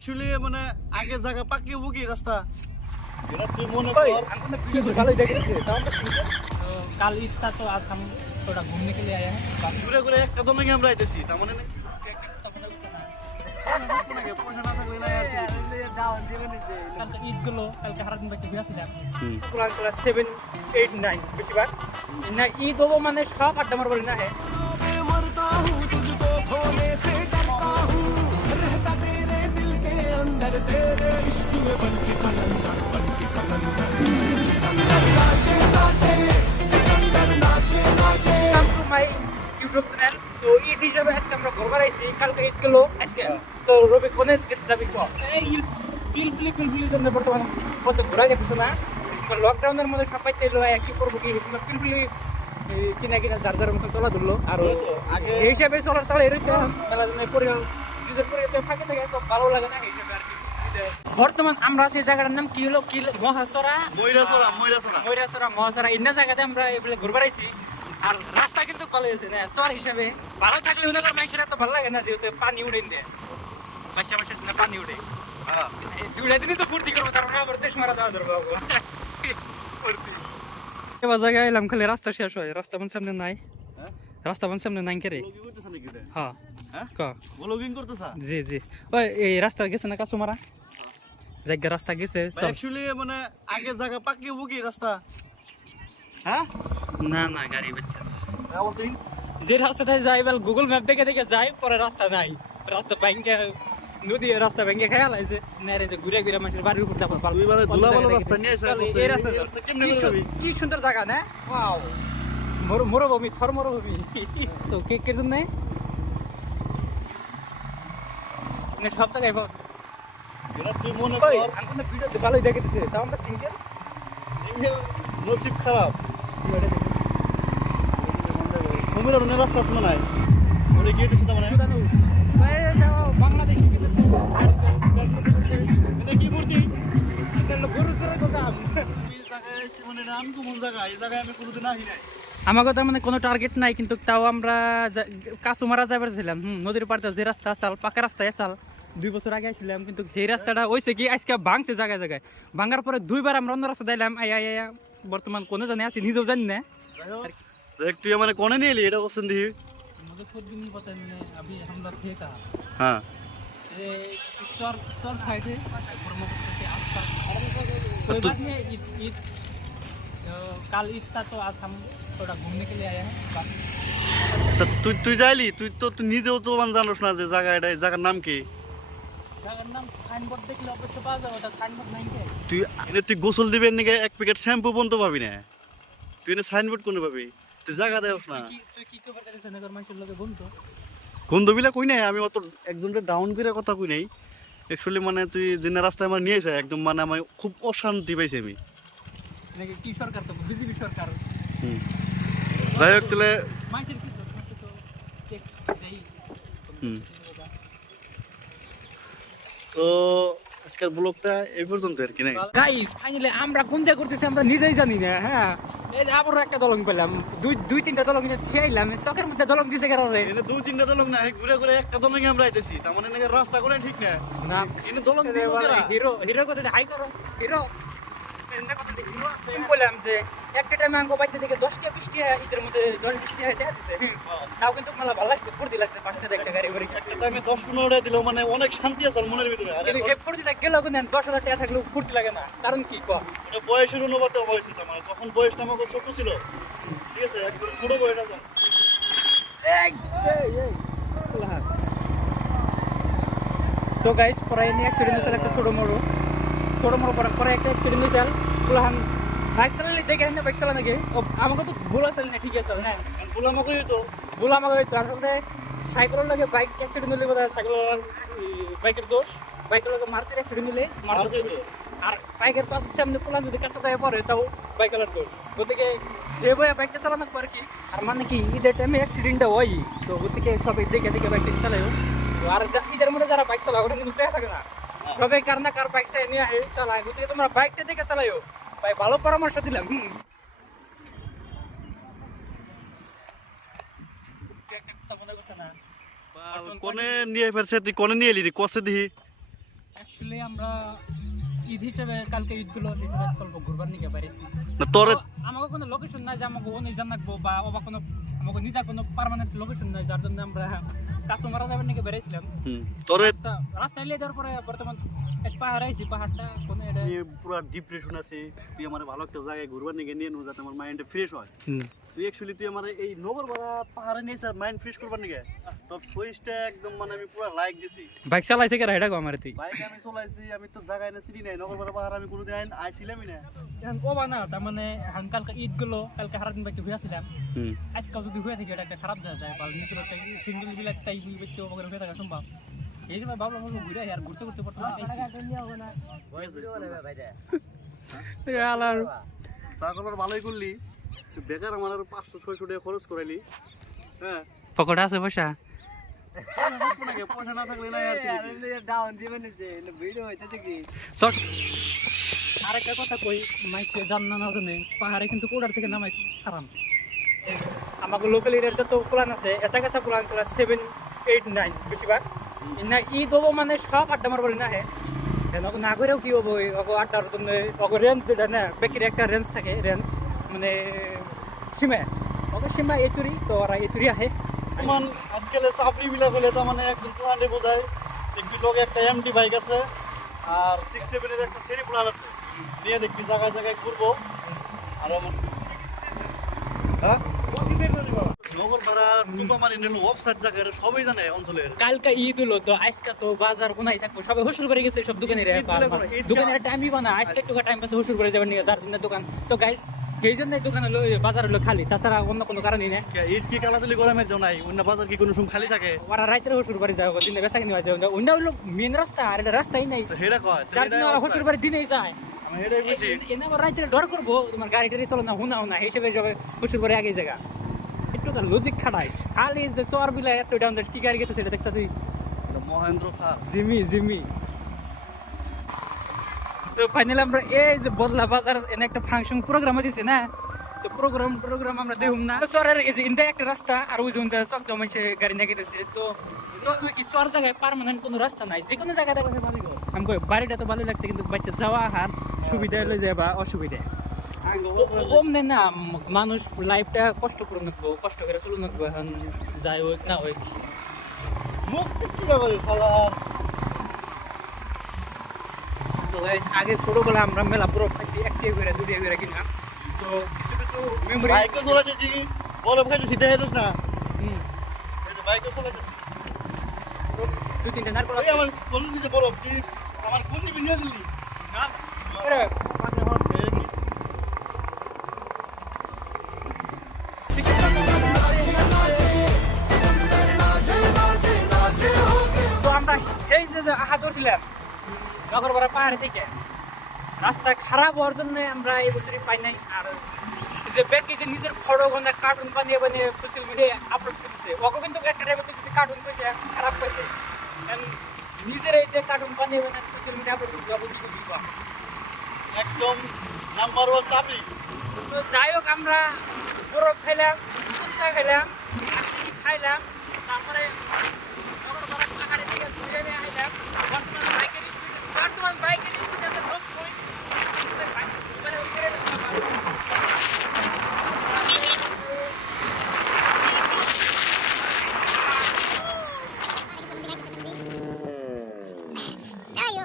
Actually মানে আগে জায়গা পাকিয়ে বুকি রাস্তা এটা তুই মনে কর भालो देखिए कल ईद था तो आज हम थोड़ा घूमने के लिए आए हैं ঘুরে ঘুরে একটা দল নাকি আমরা আইতেছি তার মানে নাকি পয়সা না থাকলে না আর कल तो ईद गुलो कल के हरदिन बाकी बिया ছিলাম ক্লাস 7 8 9 বেশিবার না ईद हो মানে সব আড্ডা মারবার না है मरता हूँ तुझको खोने से डरता हूँ रहता तेरे दिल के अंदर तेरे इश्क में बन के कलंदर सिकंदर नाचे नाचे सिकंदर नाचे नाचे welcome to my YouTube channel তো ঈদ হিসেবে আজকে আমরা ঘুরবার আইছি কালকে ঈদ গেল আজকে তো রবি কোনে যাবি কো এই পিলপিলি জন্য বর্তমানে কত ঘোরা গেছে না লকডাউনের মধ্যে সবাই চাইলো কি করবো কি পিলপিলি কিনা যার মতো চলা ধরলো আর আগে এই হিসাবে চলার তাহলে এরকম মেলা জন্য পরিবার নিজের পরিবার ফাঁকে থাকে তো ভালো লাগে না এই হিসাবে আর কি বর্তমান আমরা সেই জায়গাটার নাম কি হলো কি মহাসরা মহাসরা ইন্না জায়গাতে আমরা এগুলো ঘুরবার আইছি আর রাস্তা কিন্তু ভালো হয়েছে না চর হিসাবে ভালো থাকলে মনে কর মানুষের এত ভালো লাগে না যেহেতু পানি উড়ে দেয় বাসা বাসা পানি উড়ে দুইটা দিনই তো ফুর্তি করবো তারপরে আবার দেশ মারা দেওয়া ধরবো ফুর্তি এবার জায়গায় এলাম খালি রাস্তা শেষ হয় রাস্তা মন সামনে নাই রাস্তা মন সামনে নাই কে রে কি করতেছ নাকি রে হ্যাঁ হ্যাঁ ক ব্লগিং করতেছ জি জি ওই এই রাস্তা গেছে না কাসুমারা জায়গা রাস্তা গেছে চল অ্যাকচুয়ালি মানে আগে জায়গা পাকিয়ে বুকি রাস্তা হ্যাঁ না না গাড়ি বেচছে বলতে যে রাস্তাটা যাই বল গুগল ম্যাপ দেখে দেখে যাই পরে রাস্তা নাই রাস্তা ব্যাংকে নদী রাস্তা ব্যাংকে খেয়াল আছে না রে যে ঘুরে ঘুরে মানুষের বাড়ির উপর যাবার তুই মানে ধুলাবালো রাস্তা নিয়ে এসে এই রাস্তা কেমনে করে যাবি কি সুন্দর জায়গা না ওয়াও মরুভূমি থর মরুভূমি তো কে কে জন্য না সব জায়গায় এটা তুই মনে ওই কর আমরা ভিডিওতে ভালোই দেখে দিছে তাও আমরা সিঙ্গেল নসিব খারাপ কুমিরা রুনে রাস্তা আছে না নাই ওরে গিয়ে দিছে মানে বাংলাদেশি এটা কি মূর্তি গরু চোরের কথা এই জায়গায় এসে মানে এটা আমি কোন জায়গা এই জায়গায় আমি কোনোদিন আসি নাই আমাকে তো মানে কোনো টার্গেট নাই কিন্তু তাও আমরা কাসুমারা যাবার ছিলাম নদীর পাড়তে যে রাস্তা আসাল পাকা রাস্তায় আসাল 2 বছর আগে আসছিলাম কিন্তু সেই রাস্তাটা হয়েছে কি আজকে ভাঙছে জায়গায় জায়গায় ভাঙার পরে 2বার আমরা অন্য রাস্তা দিলাম আয়া বর্তমান কোনো জানি আছি নিজেও জানি না দেখ তুই মানে কোনে নিয়ে এলি এটা কোশ্চেন দিহি मुझे खुद भी नहीं पता मैंने अभी हम लोग थे कहाँ হ্যাঁ ये सर साइड है ब्रह्मपुत्र के आसपास कोई बात नहीं ईद कल ईद था तो आज हम थोड़ा घूमने के लिए आए हैं बाकी আচ্ছা তুই তুই যাইলি তুই নিজেও তো মানে জানোস না যে জায়গা এটা এই জায়গার নাম কি जगह नाम साइन बोर्ड देख लो अवश्य पास है वो साइन बोर्ड नहीं है তুই গোসল দিবেন নাকি এক প্যাকেট শ্যাম্পু পর্যন্ত পাবি না তুই এনে সাইনবোর্ড কোনে পাবি তুই জায়গা দেওস না তুই কি খবর জানিস নগর মানুষের লোকে বলতো গন্ধবিলা কই নাই আমি অত একজনকে ডাউন করে কথা কই নাই অ্যাকচুয়ালি মানে তুই দিনের রাস্তায় আমার নিয়ে যায় একদম মানে আমি খুব অশান্তি পাইছি আমি নাকি কি সরকার তো বিজেপি সরকার যাই হোক তাহলে মানুষের কি তো ট্যাক্স দেই তো আজকের ব্লগটা এই পর্যন্ত আর কি নাই গাইস ফাইনালি আমরা কোন জায়গা করতেছি আমরা নিজেই জানি না হ্যাঁ এই যে আবার একটা দলং পেলাম দুই তিনটা দলং খেয়াইলাম চকের মধ্যে দলং দিছে কারণে এনে দুই তিনটা দলং না ঘুরে ঘুরে একটা দলং আমরা আইতেছি তার মানে নাকি রাস্তা করে ঠিক না না এনে দলং দিব কেরা হিরো কথা হাই করো হিরো বললাম যে একটা টাইমে আঙ্গো বাইতে থেকে 10টা 20টা ঈদের মধ্যে 10-20টা হেঁটে আসছে তাও কিন্তু মেলা ভালো লাগছে ফুর্তি লাগছে পাশে থেকে একটা গাড়ি করে টাইমে 10-15 টাকা দিল মানে অনেক শান্তি আছে মনের ভিতরে আরে কিন্তু ফুর্তি লাগে গেল কিন্তু 10,000 টাকা থাকলেও ফুর্তি লাগে না কারণ কি কো এটা বয়সের অনুপাতে হয়েছে তো মানে তখন বয়সটা আমাকে ছোট ছিল ঠিক আছে একদম ছোট বয়সটা তো তো গাইস পরে নিয়ে অ্যাক্সিডেন্ট হয়েছিল একটা ছোট মোড়ো পরে একটা অ্যাক্সিডেন্ট হয়েছিল পুলাহান বাইক চালালে দেখে না বাইক চালা নাকি আমাকে তো ভুল আছে না ঠিক আছে হ্যাঁ বলে আমাকে তো ভুল আমাকে আসলে সাইকেলের লাগে বাইক অ্যাক্সিডেন্ট হলে বোধ হয় বাইকের দোষ বাইকের লাগে মারতে অ্যাক্সিডেন্ট হলে মারতে আর বাইকের পাশে সামনে পোলান যদি কাঁচা দেয় পরে তাও বাইকের দোষ গতিকে সে বই বাইকটা চালানো পারে কি আর মানে কি ঈদের টাইমে অ্যাক্সিডেন্টটা হয় তো গতিকে সবাই দেখে দেখে বাইকটা চালায় আর ঈদের মধ্যে যারা বাইক চালায় ওটা কিন্তু পেয়ে থাকে না সবাই কার না কার বাইক নিয়ে আসে চালায় গতিকে তোমরা বাইকটা দেখে চালাইও ভাই ভালো পরামর্শ দিলাম কোনে নিয়ে ফেরছে তুই কোনে নিয়ে এলি কষে দিহি অ্যাকচুয়ালি আমরা ঈদ হিসেবে কালকে ঈদগুলো হিসেবে অল্প ঘুরবার নিয়ে বেরিয়েছি। না তোরে আমাকে কোনো লোকেশন নাই যে আমাকে অনেক জান রাখবো বা ওবা কোনো আমাকে নিজা কোনো পার্মানেন্ট লোকেশন নাই, যার জন্য আমরা কাস্টমার যাবেন নিয়ে বেরিয়েছিলাম। তোরে রাস্তা এলে দেওয়ার পরে বর্তমান এক পাহাড় আইছি, পাহাড়টা কোনো এটা আমি পুরো ডিপ্রেশন আছে, তুই আমার ভালো একটা জায়গায় ঘুরবার নিয়ে নিয়ে নো যাতে আমার মাইন্ডটা ফ্রেশ হয়। তুই অ্যাকচুয়ালি তুই আমার এই নগর ভাড়া পাহাড়ে নিয়ে স্যার মাইন্ড ফ্রেশ করবার নিয়ে তোর চয়েসটা একদম মানে আমি পুরো লাইক দিছি। বাইক চালাইছে কে রাইডা গো আমার তুই বাইক আমি চলাইছি, আমি তো জায়গায় না চিনি নাই, নগর ভাড়া পাহাড় আমি কোনোদিন আইছিলামই না। এখন কবা না, তার মানে এখন কালকে ঈদ গুলো কালকে সারাদিন বাইকে হয়েছিলাম, আজকাল যদি হয়ে থাকে এটা একটা খারাপ দেওয়া যায় বা নিজের একটা সিঙ্গেল বিলাক তাই বাইকে ওভাবে হয়ে থাকা সম্ভব। এই সময় ভাবলাম ঘুরে আর ঘুরতে ঘুরতে পড়তে চাকলার ভালোই করলি, বেকার আমার আর 500-600 টাকা খরচ করাইলি। হ্যাঁ পকেটে আছে পয়সা, পয়সা না থাকলে নাই আর আরেকটা কথা কই, মাইকে জান না জানে পাহাড়ে কিন্তু কোড়ার থেকে নামাই হারাম। আমাকে লোকাল এরিয়ার যত প্ল্যান আছে এসা কাছা প্ল্যান 7, 8, 9 বেশিরভাগ না ঈদ হবো মানে সব আড্ডা মারবার না হে না করেও কি হবো আড্ডার জন্য রেঞ্জ যেটা না বেকির একটা রেঞ্জ থাকে, রেঞ্জ মানে সীমা সীমা এটুরি তো ওরা এটুরি আহে। মান আজকাল চাপড়ি মিলা হলে তো মানে একজন প্লান্টে বোঝায়, একটু লোকে একটা এমটি বাইক আছে আর 6-7 এর একটা সেরি প্লান আছে, নিয়ে দেখবি জায়গায় জায়গায় ঘুরবো। আর আমার নগর ভাড়া টুপা মারি নিল অফসাইড জায়গা, এটা সবাই জানে অঞ্চলের। কালকা ঈদ হলো তো আজকে তো বাজার কোনাই থাকবো, সবাই হুসুর করে গেছে সব দোকানের দোকানের টাইমই বানা আজকে একটু টাইম পাশে হুসুর করে যাবেন নিয়ে যার জন্য দোকান তো গাইস এই জন্য দোকান হলো বাজার হলো খালি, তাছাড়া অন্য কোনো কারণই না। ঈদ কি কালাতুলি গরমের জন্য নাই, অন্য বাজার কি কোনো সময় খালি থাকে? ওরা রাইতের হুসুর বাড়ি যাবে, দিনে বেচা কিনে যায়, অন্য হলো মেন রাস্তা আর এটা রাস্তাই নাই, তো হেডা কয় যার জন্য ওরা হুসুর বাড়ি দিনেই যায়। আমি হেডাই বুঝি এনে আবার রাইতের ডর করবো তোমার গাড়ি টাড়ি চলো না হুনাও না হিসেবে যাবে হুসুর বাড়ি আগে জায়গা একটু তার লজিক খাটাই খালি যে চর বিলা এত ডাউন কি গাড়ি গেছে সেটা দেখছা তুই? মহেন্দ্র থার জিমি তো ফাইনালি আমরা এই যে বদলা বাজার এনে একটা ফাংশন প্রোগ্রাম দিছে না, তো প্রোগ্রাম আমরা দেখুম না চরের এই যে ইন্দা একটা রাস্তা আর ওই যে চক জমাইছে গাড়ি নিয়ে গেছে, তো কি চর জায়গায় পার্মানেন্ট কোনো রাস্তা নাই, যে কোনো জায়গায় দেখো ভালো আমি কই বাড়িটা তো ভালো লাগছে কিন্তু বাড়িতে যাওয়া হার সুবিধা হলে যায় বা অসুবিধা কম দেন না, মানুষ লাইফটা কষ্ট করে নেবো, কষ্ট করে চলে নেবো, এখন যাই হোক না হোক মুখ কি ব্যাপারে খালার আগে ছোটবেলা আমরা মেলা পুরো খাইছি, একটা করে দুটো করে কিনা, তো কিছু কিছু মেমোরি বাইকে চলাইতেছি বরফ খাইতেছি দেখে দিস না, এই যে বাইকে চলাইতেছি 2-3টা নারকল এই আমার বলছি যে বরফ কি আমার কোন দিকে নিয়ে দিলি না তো আমরা এই যে আহা ধরছিলাম নগরপাড়া পাহাড় থেকে, রাস্তা খারাপ হওয়ার জন্য আমরা এই বছরই পাই নাই। আর যে ব্যক্তি যে নিজের ফটো বানিয়ে কার্টুন বানিয়ে সোশ্যাল মিডিয়ায় আপলোড করছে ওকে কিন্তু একটা টাইপের কার্টুন করে খারাপ পাইছে, নিজের এই যে কার্টুন বানিয়ে সোশ্যাল মিডিয়া আপলোড করছে একদম নাম্বার 1 চাপড়ি। তো যাই হোক আমরা বরফ খাইলাম, ফুচকা খাইলাম, তারপরে নগরপাড়া পাহাড়ের দিকে ঘুরে নিয়ে আইলাম। বর্তমান বাইকের স্পিড আছে 90,